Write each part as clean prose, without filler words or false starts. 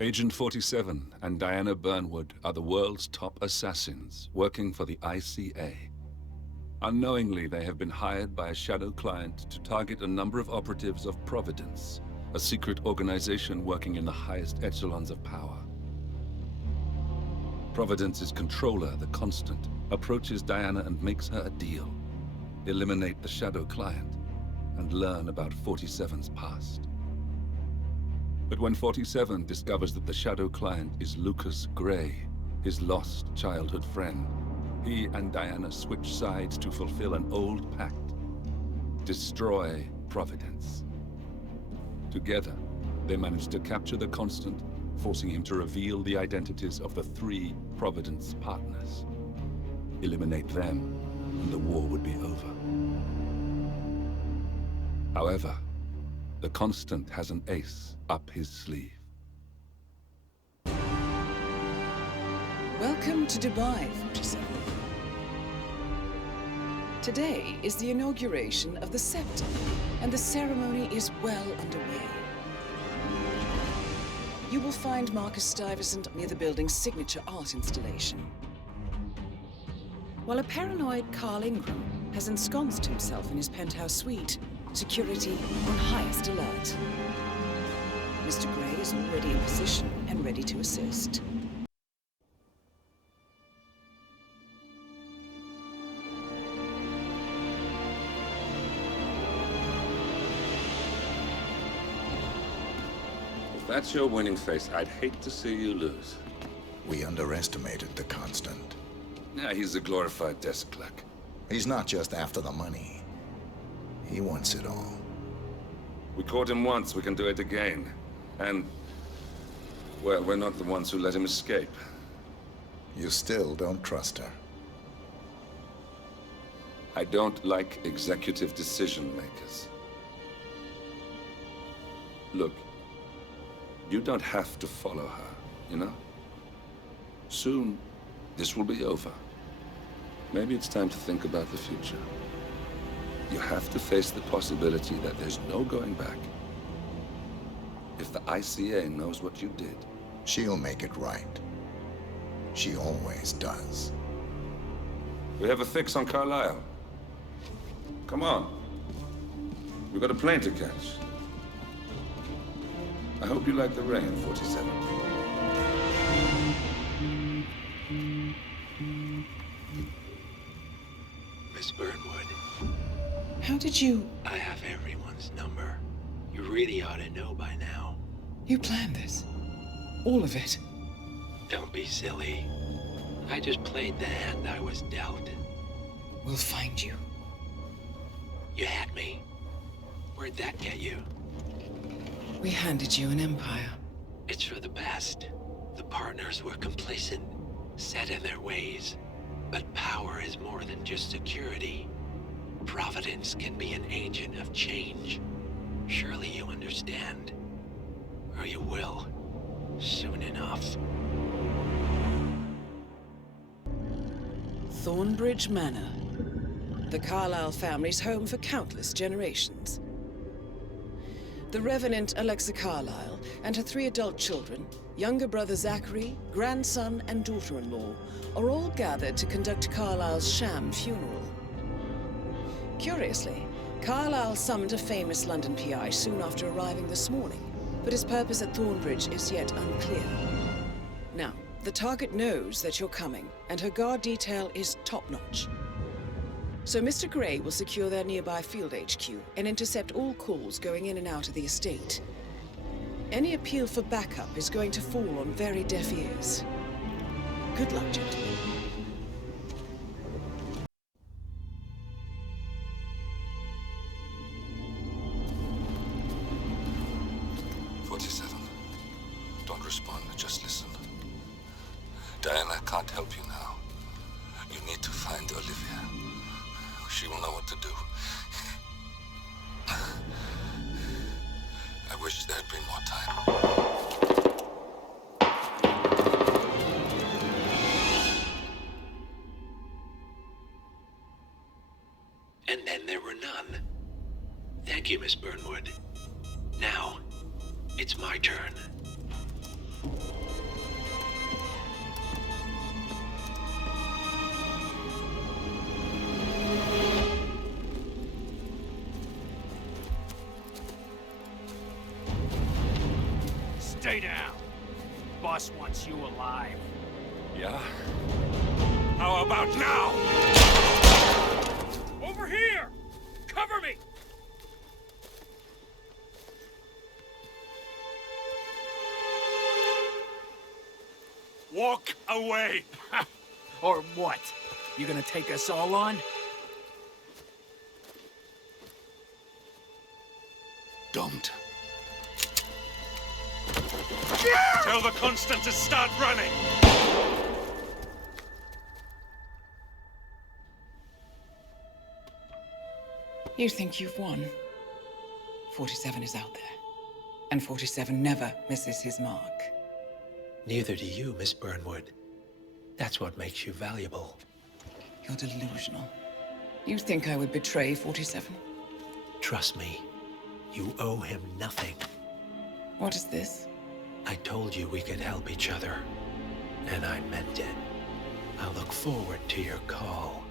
Agent 47 and Diana Burnwood are the world's top assassins working for the ICA. Unknowingly, they have been hired by a shadow client to target a number of operatives of Providence, a secret organization working in the highest echelons of power. Providence's controller, the Constant, approaches Diana and makes her a deal. Eliminate the shadow client and learn about 47's past. But when 47 discovers that the shadow client is Lucas Gray, his lost childhood friend, he and Diana switch sides to fulfill an old pact. Destroy Providence. Together, they manage to capture the Constant, forcing him to reveal the identities of the 3 Providence partners. Eliminate them, and the war would be over. However, the Constant has an ace up his sleeve. Welcome to Dubai, 47. Today is the inauguration of the scepter, and the ceremony is well underway. You will find Marcus Stuyvesant near the building's signature art installation, while a paranoid Carl Ingram has ensconced himself in his penthouse suite, security on highest alert. Mr. Gray is already in position and ready to assist. If that's your winning face, I'd hate to see you lose. We underestimated the Constant. Yeah, he's a glorified desk clerk. He's not just after the money. He wants it all. We caught him once, we can do it again. And, well, we're not the ones who let him escape. You still don't trust her. I don't like executive decision makers. Look, you don't have to follow her, you know? Soon, this will be over. Maybe it's time to think about the future. You have to face the possibility that there's no going back. If the ICA knows what you did, She'll make it right. She always does. we have a fix on Carlisle. Come on. We've got a plane to catch. I hope you like the rain, 47. Miss Burnwood, How did you... I have everyone's number. You really ought to know by now. You planned this? All of it? Don't be silly. I just played the hand I was dealt. We'll find you. You had me. Where'd that get you? We handed you an empire. It's for the best. The partners were complacent, set in their ways. But power is more than just security. Providence can be an agent of change. Surely you understand. Or you will. Soon enough. Thornbridge Manor. The Carlisle family's home for countless generations. The Revenant Alexa Carlisle and her 3 adult children, younger brother Zachary, grandson and daughter-in-law, are all gathered to conduct Carlisle's sham funeral. Curiously, Carlisle summoned a famous London PI soon after arriving this morning, but his purpose at Thornbridge is yet unclear. Now, the target knows that you're coming, and her guard detail is top-notch. So Mr. Gray will secure their nearby field HQ and intercept all calls going in and out of the estate. Any appeal for backup is going to fall on very deaf ears. Good luck, gentlemen. Don't respond, just listen. Diana can't help you now. You need to find Olivia. She will know what to do. I wish there had been more time. And then there were none. Thank you, Miss Burnwood. Now, it's my turn. Stay down. Boss wants you alive. Yeah? How about now? Over here! Cover me! Walk away! Or what? You gonna take us all on? Don't. Tell the Constant to start running! You think you've won? 47 is out there. And 47 never misses his mark. Neither do you, Miss Burnwood. That's what makes you valuable. You're delusional. You think I would betray 47? Trust me, you owe him nothing. What is this? I told you we could help each other, and I meant it. I'll look forward to your call.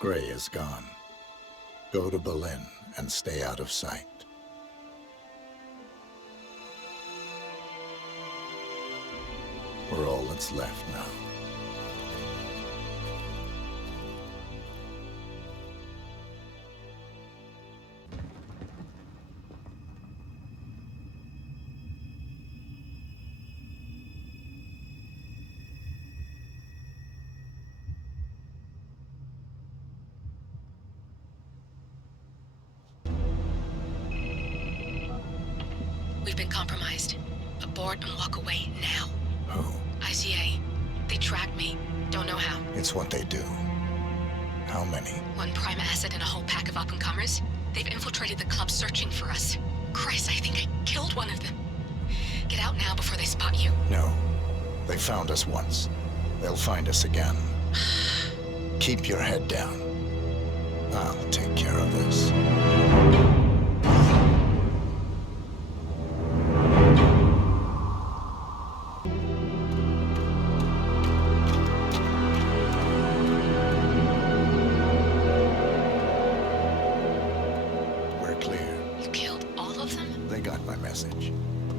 Gray is gone. Go to Berlin and stay out of sight. We're all that's left now. We've been compromised. Abort and walk away now. Who? ICA. They tracked me. Don't know how. It's what they do. How many? One prime asset and a whole pack of up-and-comers. They've infiltrated the club searching for us. Christ, I think I killed one of them. Get out now before they spot you. No. They found us once. They'll find us again. Keep your head down. I'll take care of this. We're clear. You killed all of them? They got my message.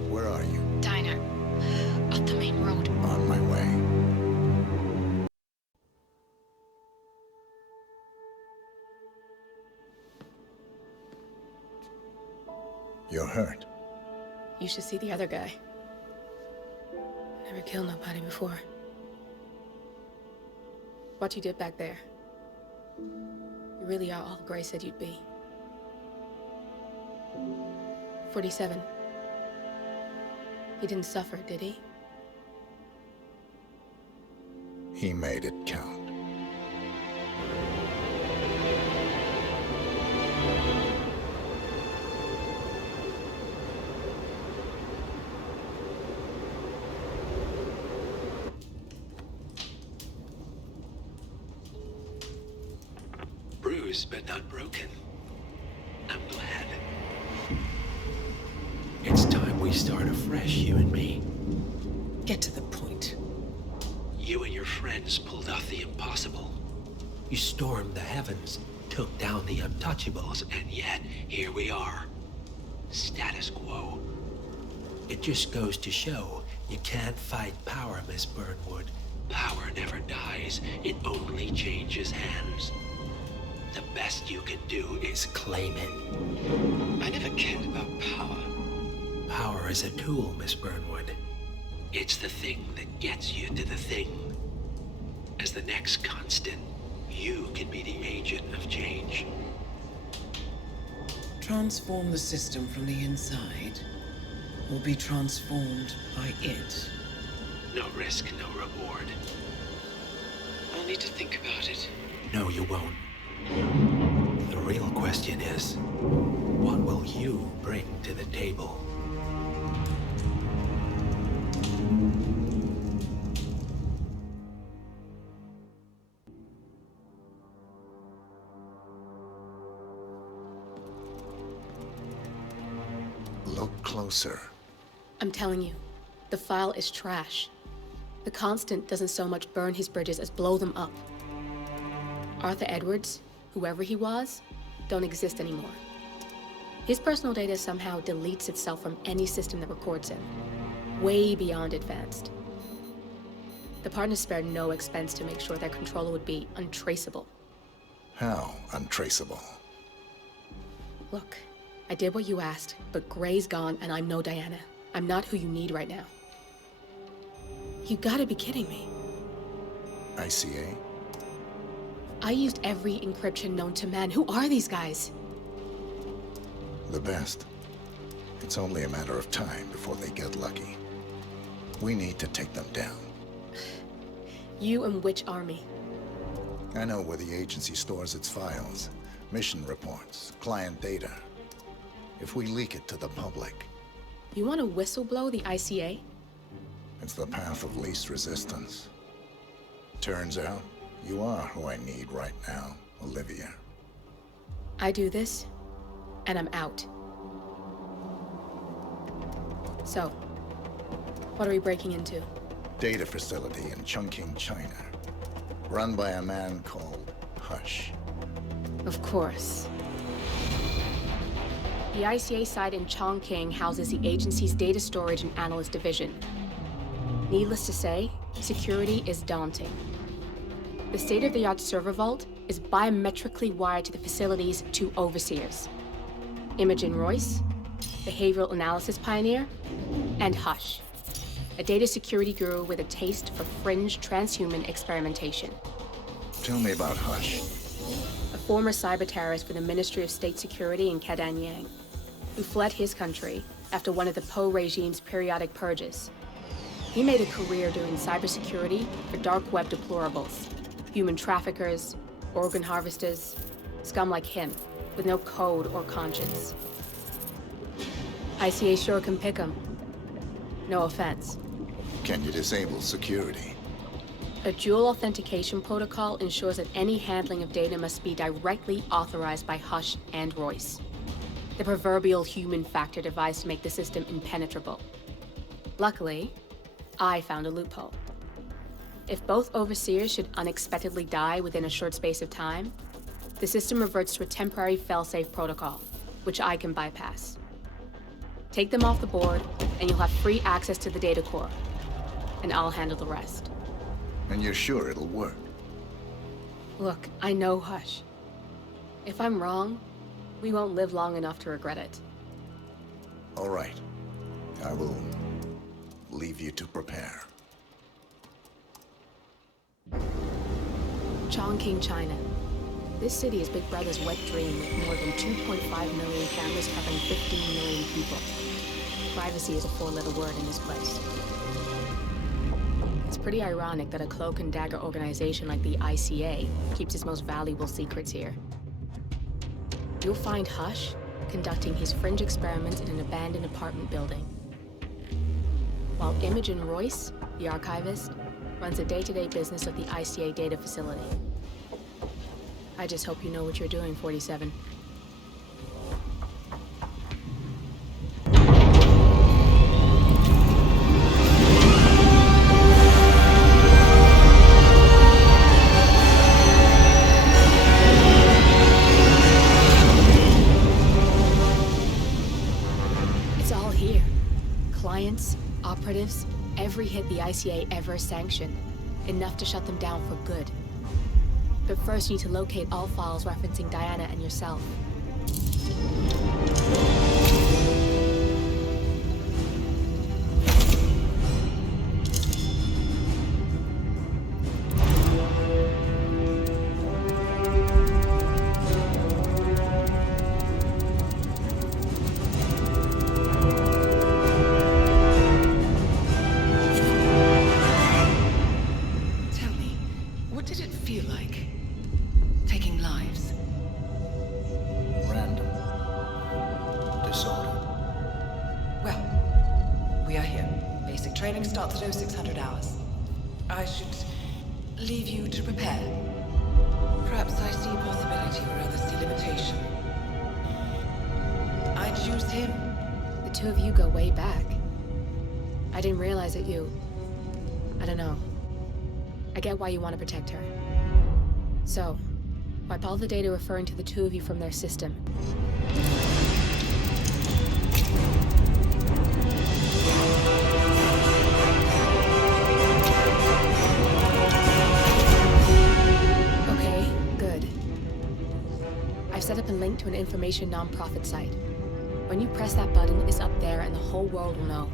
Where are you? Diner. Up the main road. On my way. You're hurt. You should see the other guy. Never killed nobody before. What you did back there. You really are all Gray said you'd be. 47. He didn't suffer, did he? He made it count. Bruised but not broken. I'm glad. It's time we start afresh, you and me. Get to the point. You and your friends pulled off the impossible. You stormed the heavens, took down the untouchables, and yet here we are. Status quo. It just goes to show you can't fight power, Miss Burnwood. Power never dies, it only changes hands. The best you can do is claim it. I never cared about power. Power is a tool, Miss Burnwood. It's the thing that gets you to the thing. As the next constant, you can be the agent of change. Transform the system from the inside, or be transformed by it. No risk, no reward. I'll need to think about it. No, you won't. The real question is, what will you bring to the table? Look closer. I'm telling you, the file is trash. The Constant doesn't so much burn his bridges as blow them up. Arthur Edwards, whoever he was, don't exist anymore. His personal data somehow deletes itself from any system that records him. Way beyond advanced. The partners spared no expense to make sure their controller would be untraceable. How untraceable? Look, I did what you asked, but Gray's gone and I'm no Diana. I'm not who you need right now. You gotta be kidding me. ICA? I used every encryption known to man. Who are these guys? The best. It's only a matter of time before they get lucky. We need to take them down. You and which army? I know where the agency stores its files, mission reports, client data. If we leak it to the public... You want to whistleblow the ICA? It's the path of least resistance. Turns out, you are who I need right now, Olivia. I do this, and I'm out. So, what are we breaking into? Data facility in Chongqing, China. Run by a man called Hush. Of course. The ICA site in Chongqing houses the agency's data storage and analyst division. Needless to say, security is daunting. The state-of-the-art server vault is biometrically wired to the facility's two overseers. Imogen Royce, behavioral analysis pioneer, and Hush, a data security guru with a taste for fringe transhuman experimentation. Tell me about Hush. A former cyber terrorist for the Ministry of State Security in Kadanyang, who fled his country after one of the Po regime's periodic purges. He made a career doing cybersecurity for dark web deplorables, human traffickers, organ harvesters, scum like him, with no code or conscience. ICA sure can pick 'em. No offense. Can you disable security? A dual authentication protocol ensures that any handling of data must be directly authorized by Hush and Royce. The proverbial human factor devised to make the system impenetrable. Luckily, I found a loophole. If both overseers should unexpectedly die within a short space of time, the system reverts to a temporary fail-safe protocol, which I can bypass. Take them off the board, and you'll have free access to the data core. And I'll handle the rest. And you're sure it'll work? Look, I know Hush. If I'm wrong, we won't live long enough to regret it. All right. I will leave you to prepare. Chongqing, China. This city is Big Brother's wet dream with more than 2.5 million cameras covering 15 million people. Privacy is a four-letter word in this place. It's pretty ironic that a cloak and dagger organization like the ICA keeps its most valuable secrets here. You'll find Hush conducting his fringe experiments in an abandoned apartment building, while Imogen Royce, the archivist, runs the day-to-day business of the ICA data facility. I just hope you know what you're doing, 47. It's all here. Clients, operatives, every hit the ICA ever sanctioned. Enough to shut them down for good. But first, you need to locate all files referencing Diana and yourself. Starts at 0600 hours. I should leave you to prepare. Perhaps I see possibility or others see limitation. I choose him. The two two of you go way back. I didn't realize that you... I don't know. I get why you want to protect her. So, wipe all the data referring to the two of you from their system. Okay, good. I've set up a link to an information non-profit site. When you press that button, it's up there and the whole world will know.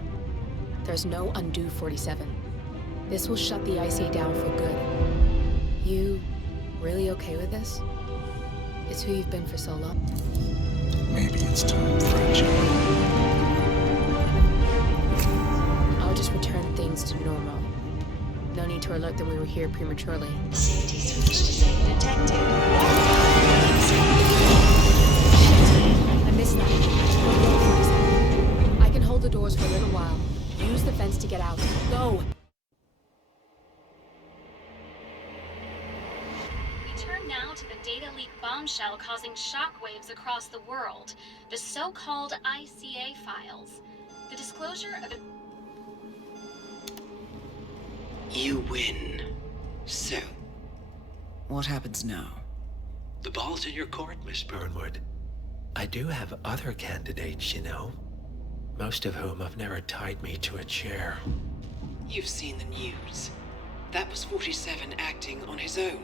There's no undo 47. This will shut the ICA down for good. You really okay with this? It's who you've been for so long. Maybe it's time for a change. I'll just return things to normal. No need to alert them we were here prematurely. Safety switch detected. I missed that. I can hold the doors for a little while. Use the fence to get out. Go! We turn now to the data leak bombshell causing shockwaves across the world. The so-called ICA files. The disclosure of... You win. So, what happens now? The ball's in your court, Miss Burnwood. I do have other candidates, you know. Most of whom have never tied me to a chair. You've seen the news. That was 47 acting on his own.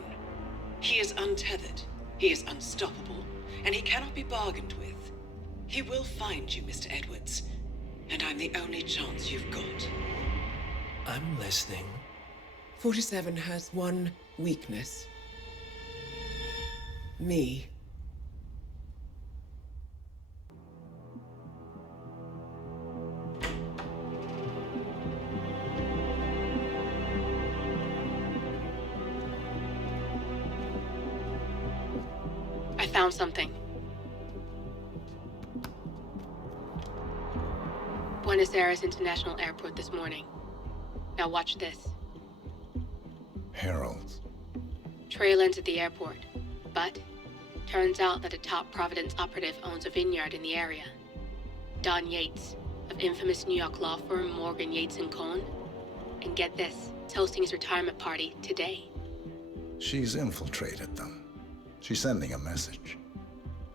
He is untethered, he is unstoppable, and he cannot be bargained with. He will find you, Mr. Edwards, and I'm the only chance you've got. I'm listening. 47 has one weakness. Me. I found something. Buenos Aires International Airport this morning. Now watch this. Heralds. Trail ends at the airport, but turns out that a top Providence operative owns a vineyard in the area. Don Yates, of infamous New York law firm Morgan, Yates & Cohn. And get this, is hosting his retirement party today. She's infiltrated them. She's sending a message.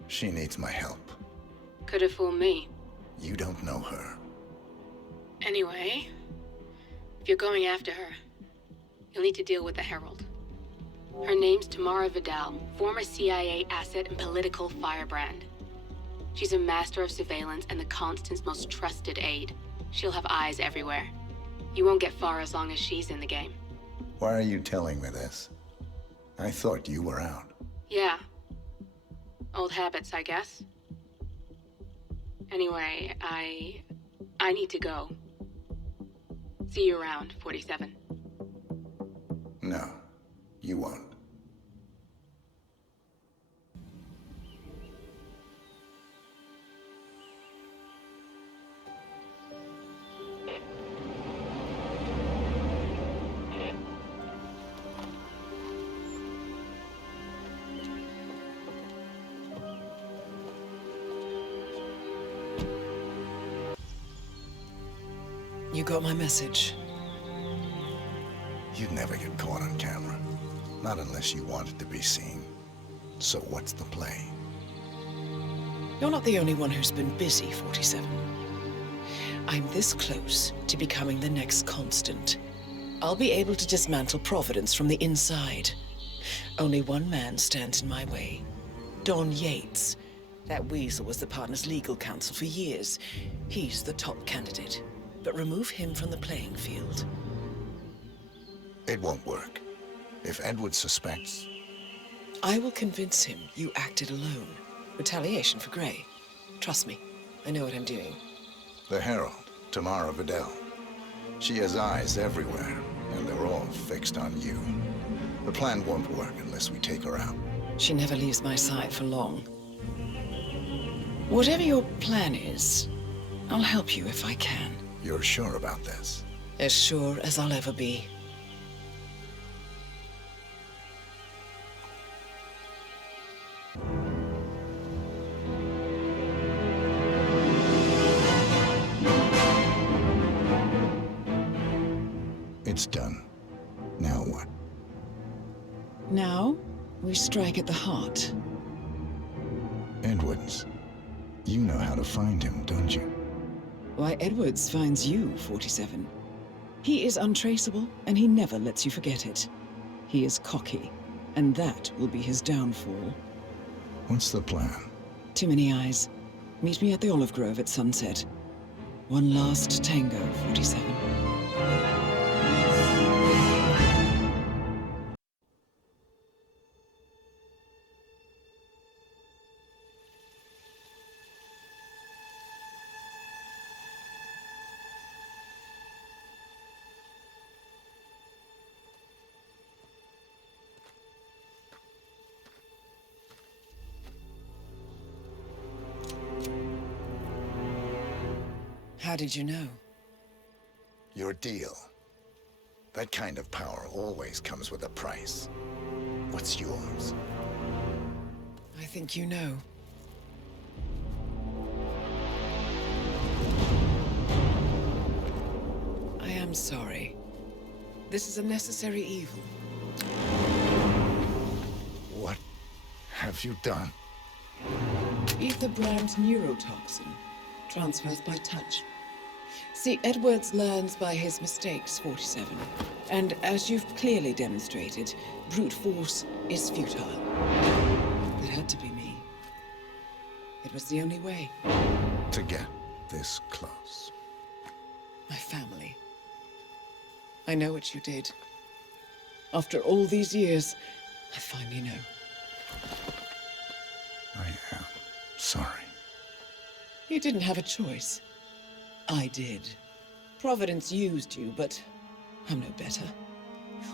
She needs my help. Could have fooled me. You don't know her. Anyway, if you're going after her, you'll need to deal with the Herald. Her name's Tamara Vidal, former CIA asset and political firebrand. She's a master of surveillance and the Constant's most trusted aide. She'll have eyes everywhere. You won't get far as long as she's in the game. Why are you telling me this? I thought you were out. Yeah. Old habits, I guess. Anyway, I need to go. See you around, 47. No, you won't. You got my message. You'd never get caught on camera. Not unless you wanted to be seen. So what's the play? You're not the only one who's been busy, 47. I'm this close to becoming the next Constant. I'll be able to dismantle Providence from the inside. Only one man stands in my way. Don Yates. That weasel was the partner's legal counsel for years. He's the top candidate. But remove him from the playing field. It won't work. If Edward suspects... I will convince him you acted alone. Retaliation for Grey. Trust me, I know what I'm doing. The Herald, Tamara Vidal. She has eyes everywhere, and they're all fixed on you. The plan won't work unless we take her out. She never leaves my side for long. Whatever your plan is, I'll help you if I can. You're sure about this? As sure as I'll ever be. It's done. Now what? Now, we strike at the heart. Edwards. You know how to find him, don't you? Why, Edwards finds you, 47. He is untraceable, and he never lets you forget it. He is cocky, and that will be his downfall. What's the plan? Too many eyes. Meet me at the olive grove at sunset. One last tango, 47. How did you know? Your deal. That kind of power always comes with a price. What's yours? I think you know. I am sorry. This is a necessary evil. What have you done? Ether brand neurotoxin. Transfers by touch. See, Edwards learns by his mistakes, 47. And as you've clearly demonstrated, brute force is futile. It had to be me. It was the only way. To get this close. My family. I know what you did. After all these years, I finally know. I am sorry. You didn't have a choice. I did. Providence used you, but I'm no better.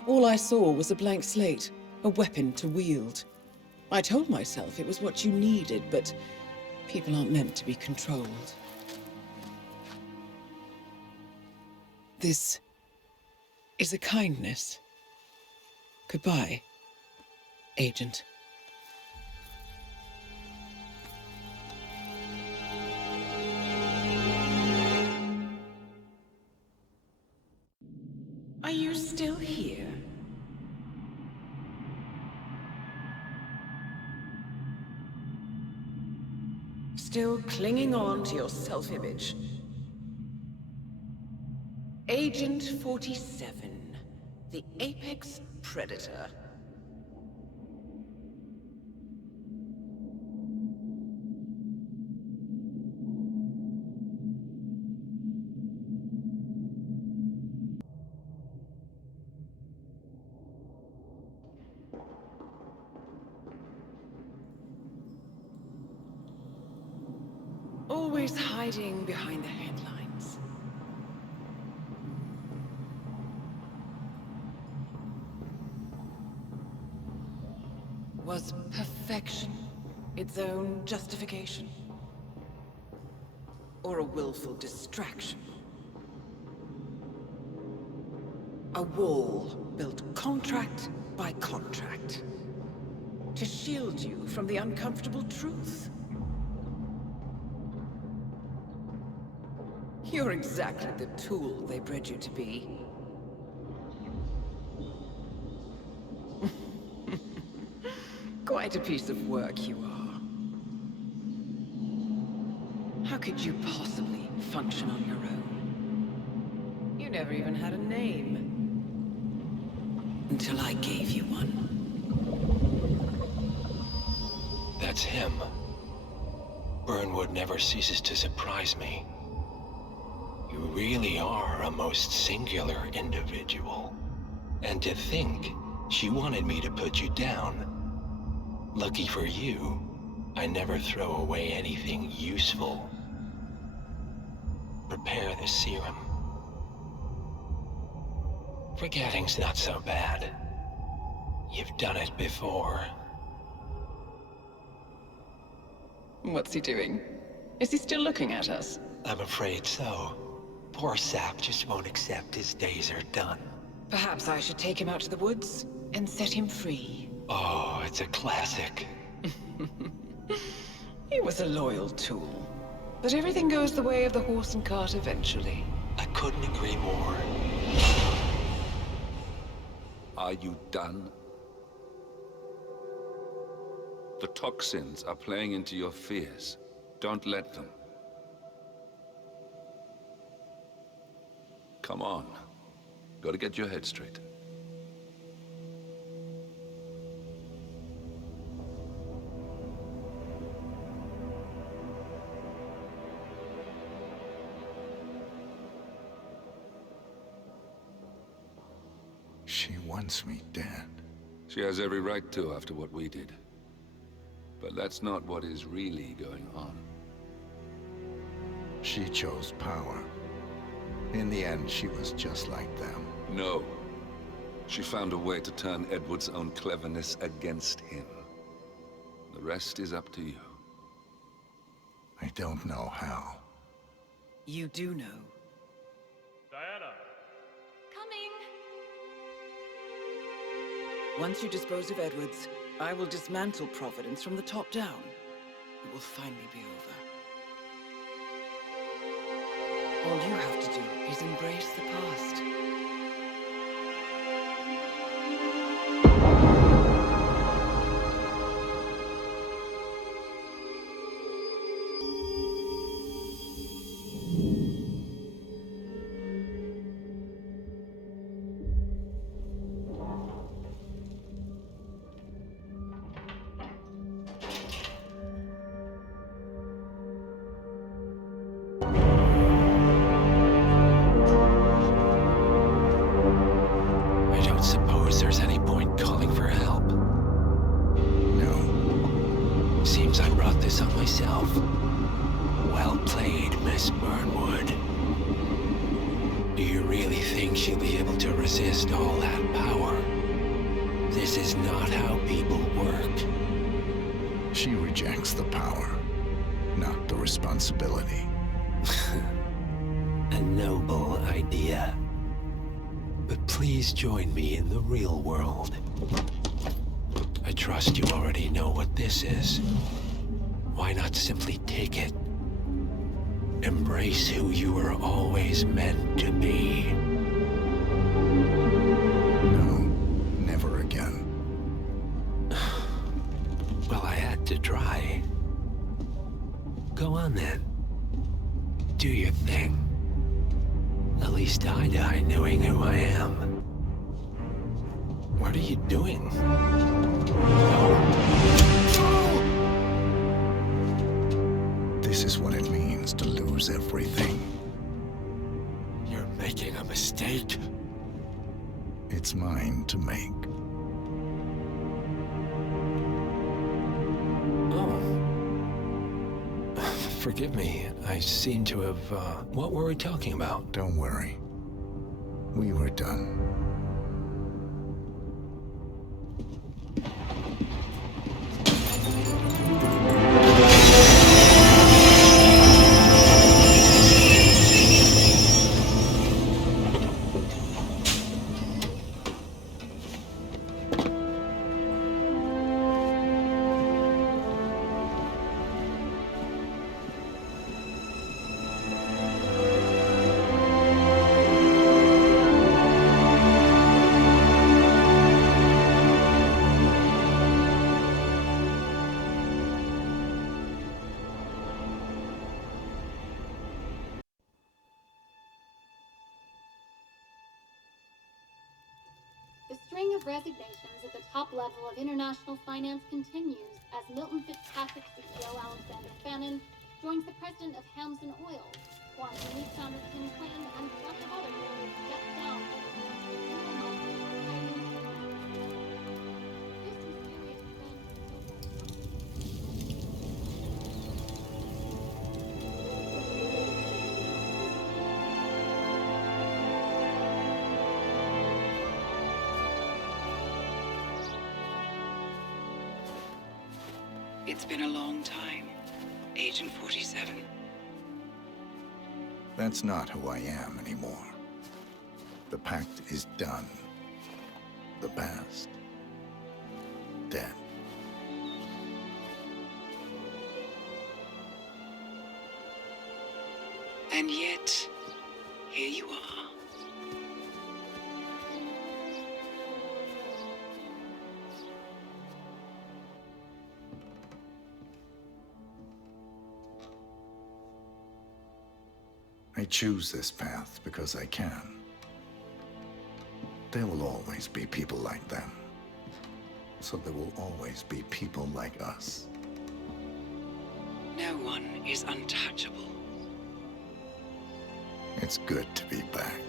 All I saw was a blank slate, a weapon to wield. I told myself it was what you needed, but people aren't meant to be controlled. This is a kindness. Goodbye, Agent. Are you still here? Still clinging on to your self-image? Agent 47, the apex predator. Always hiding behind the headlines. Was perfection its own justification? Or a willful distraction? A wall built contract by contract to shield you from the uncomfortable truth. You're exactly the tool they bred you to be. Quite a piece of work you are. How could you possibly function on your own? You never even had a name. Until I gave you one. That's him. Burnwood never ceases to surprise me. You really are a most singular individual. And to think she wanted me to put you down. Lucky for you, I never throw away anything useful. Prepare the serum. Forgetting's not so bad. You've done it before. What's he doing? Is he still looking at us? I'm afraid so. Poor sap just won't accept his days are done. Perhaps I should take him out to the woods and set him free. Oh, it's a classic. He was a loyal tool. But everything goes the way of the horse and cart eventually. I couldn't agree more. Are you done? The toxins are playing into your fears. Don't let them. Come on. Gotta get your head straight. She wants me dead. She has every right to after what we did. But that's not what is really going on. She chose power. In the end, she was just like them. No. She found a way to turn Edward's own cleverness against him. The rest is up to you. I don't know how. You do know. Diana! Coming! Once you dispose of Edwards, I will dismantle Providence from the top down. It will finally be over. All you have to do is embrace the past. I don't suppose there's any point calling for help. No. Seems I brought this on myself. Well played, Miss Burnwood. Do you really think she'll be able to resist all that power? This is not how people work. She rejects the power, not the responsibility. A noble idea. But please join me in the real world. I trust you already know what this is. Why not simply take it? Embrace who you were always meant to be. No, never again. Well, I had to try. Go on then. Do your thing. At least I die knowing who I am. What are you doing? This is what it means to lose everything. You're making a mistake. It's mine to make. Oh. Forgive me. I seem to have, what were we talking about? Don't worry. We were done. The string of resignations at the top level of international finance continues as Milton Fitzpatrick CEO Alexander Fannin joins the president of Hamson Oil, Quantum Leap founder Tim Clan, and lots of other leaders step down. It's been a long time, Agent 47. That's not who I am anymore. The pact is done. The past, dead. And yet, here you are. I choose this path because I can. There will always be people like them. So there will always be people like us. No one is untouchable. It's good to be back.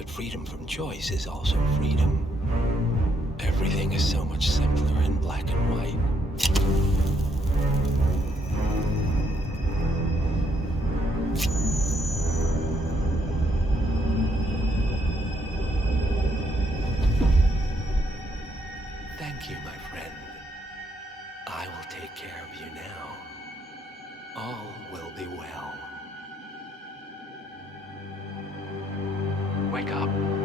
But freedom from choice is also freedom. Everything is so much simpler in black and white. Thank you, my friend. I will take care of you now. All will be well. Wake up.